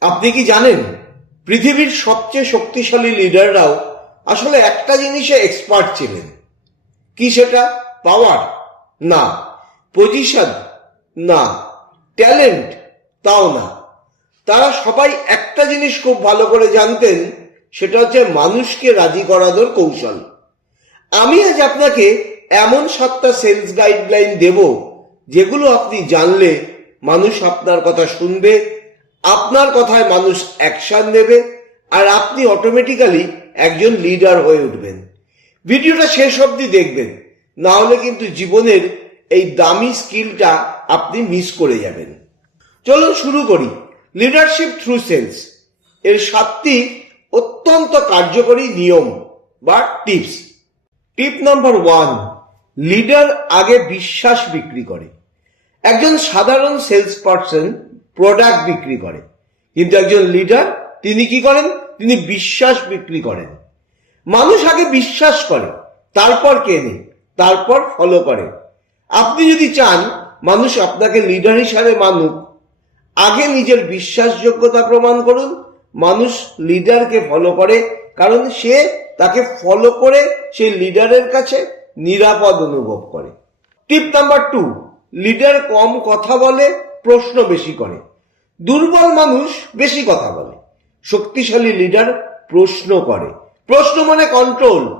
আপনি কি জানেন, পৃথিবীর সবচেয়ে শক্তিশালী লিডাররাও আসলে একটা জিনিসে এক্সপার্ট ছিলেন। কি সেটা? পাওয়ার? না। পজিশন? না। ট্যালেন্ট? তাও না। তারা সবাই একটা জিনিস খুব ভালো করে জানতেন, সেটা হচ্ছে মানুষকে রাজি করানোর কৌশল। আমি আজ আপনাকে এমন সাতটা সেলস গাইডলাইন দেব, যেগুলো আপনি জানলে মানুষ আপনার কথা শুনবে আপনার কথায় মানুষ অ্যাকশন নেবে আর আপনি অটোমেটিক্যালি একজন লিডার হয়ে উঠবেন। ভিডিওটা শেষ অবধি দেখবেন, না হলে কিন্তু জীবনের এই দামি স্কিলটা আপনি মিস করে যাবেন। চলুন শুরু করি। লিডারশিপ থ্রু সেলস এর সাতটি অত্যন্ত কার্যকরী নিয়ম বা tips tip number one leader আগে বিশ্বাস বিক্রি করে। একজন সাধারণ সেলস পার্সন প্রোডাক্ট বিক্রি করে। কিন্তু একজন লিডার তিনি কি করেন? তিনি বিশ্বাস বিক্রি করেন। মানুষ আগে বিশ্বাস করে, তারপর কেনে, তারপর ফলো করে। আপনি যদি চান, মানুষ আপনাকে লিডার হিসাবে মানুক, আগে নিজের বিশ্বাসযোগ্যতা প্রমাণ করুন, মানুষ লিডারকে ফলো করে, কারণ সে তাকে ফলো করে, সে লিডারের কাছে নিরাপদ অনুভব করে। টিপ নাম্বার টু লিডার কম কথা বলে, প্রশ্ন বেশি করে। দুর্বল মানুষ বেশি কথা বলে। শক্তিশালী লিডার প্রশ্ন করে। প্রশ্ন মানে কন্ট্রোল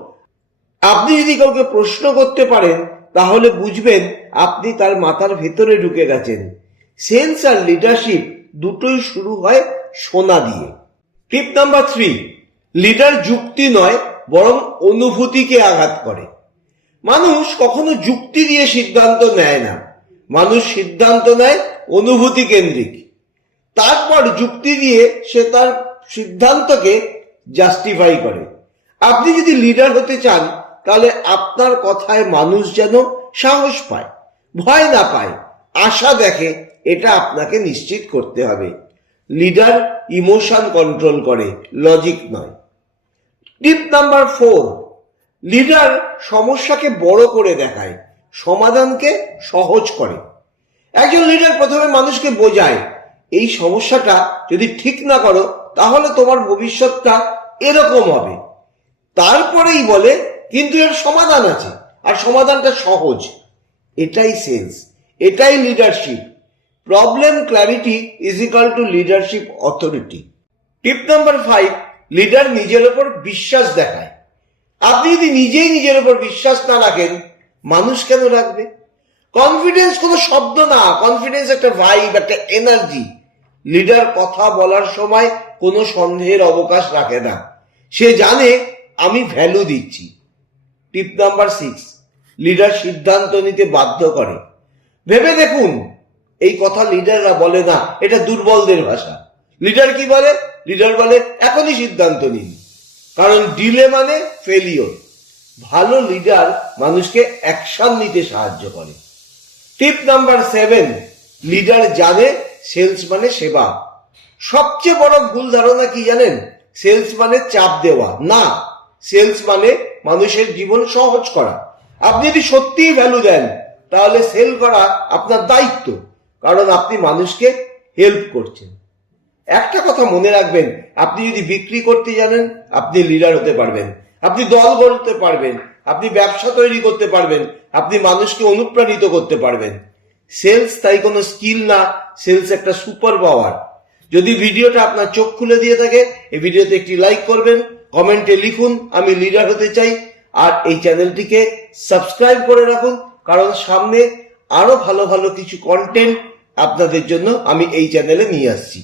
আপনি যদি কাউকে প্রশ্ন করতে পারেন, তাহলে বুঝবেন আপনি তার মাথার ভেতরে ঢুকে গেছেন। সেন্স আর লিডারশিপ দুটোই শুরু হয় সোনা দিয়ে। টিপ নাম্বার থ্রি লিডার যুক্তি নয়, বরং অনুভূতিকে আঘাত করে। মানুষ কখনো যুক্তি দিয়ে সিদ্ধান্ত নেয় না। মানুষ সিদ্ধান্ত নেয় অনুভূতি কেন্দ্রিক। তারপর যুক্তি দিয়ে সে তার সিদ্ধান্তকে জাস্টিফাই করে। আপনি যদি লিডার হতে চান, তাহলে আপনার কথায় মানুষ যেন সাহস পায়, ভয় না পায়, আশা দেখে এটা আপনাকে নিশ্চিত করতে হবে। লিডার ইমোশন কন্ট্রোল করে লজিক নয়। টিপ নাম্বার ফোর লিডার সমস্যাকে বড় করে দেখায়, সমাধানকে সহজ করে। একজন লিডার প্রথমে মানুষকে বোঝায় এই সমস্যাটা যদি ঠিক না করো, তাহলে তোমার ভবিষ্যৎটা এরকম হবে। তারপরেই বলে, কিন্তু এর সমাধান আছে, আর সমাধানটা সহজ। এটাই সেন্স, এটাই leadership. Problem clarity is equal to leadership authority. Tip number five, leader নিজের ওপর বিশ্বাস দেখায়। আপনি যদি নিজেই নিজের ওপর বিশ্বাস না রাখেন, মানুষ কেন রাখবে? কনফিডেন্স কোনো শব্দ না, কনফিডেন্স একটা ভাইব, একটা এনার্জি। লিডার কথা বলার সময় কোনো সন্দেহের অবকাশ রাখে না। সে জানে আমি ভ্যালু দিচ্ছি। টিপ নাম্বার সিক্স লিডার সিদ্ধান্ত নিতে বাধ্য করে। ভেবে দেখুন, এই কথা লিডাররা বলে না, এটা দুর্বলদের ভাষা। লিডার কি বলে? লিডার বলে, এখনই সিদ্ধান্ত নিন। কারণ ডিলে মানে ফেলিওর ভালো লিডার মানুষকে অ্যাকশন নিতে সাহায্য করে। টিপ নাম্বার সেভেন লিডার জানে সেলস মানে সেবা। সবচেয়ে বড় ভুল ধারণা কি জানেন? সেলস মানে চাপ দেওয়া। না, সেলস মানে মানুষের জীবন সহজ করা। আপনি যদি সত্যিই ভ্যালু দেন, তাহলে সেল করা আপনার দায়িত্ব, কারণ আপনি মানুষকে হেল্প করছেন। একটা কথা মনে রাখবেন, আপনি যদি বিক্রি করতে জানেন, আপনি লিডার হতে পারবেন। আপনি দল গড়তে পারবেন, আপনি ব্যবসা তৈরি করতে পারবেন, আপনি মানুষকে অনুপ্রাণিত করতে পারবেন। সেলস তাই কোনো স্কিল না, সেলস একটা সুপার পাওয়ার। যদি ভিডিওটা আপনার চোখ খুলে দিয়ে থাকে, এই ভিডিওতে একটি লাইক করবেন, কমেন্টে লিখুন, আমি লিডার হতে চাই, আর এই চ্যানেলটিকে সাবস্ক্রাইব করে রাখুন, কারণ সামনে আরও ভালো ভালো কিছু কন্টেন্ট আপনাদের জন্য আমি এই চ্যানেলে নিয়ে আসছি।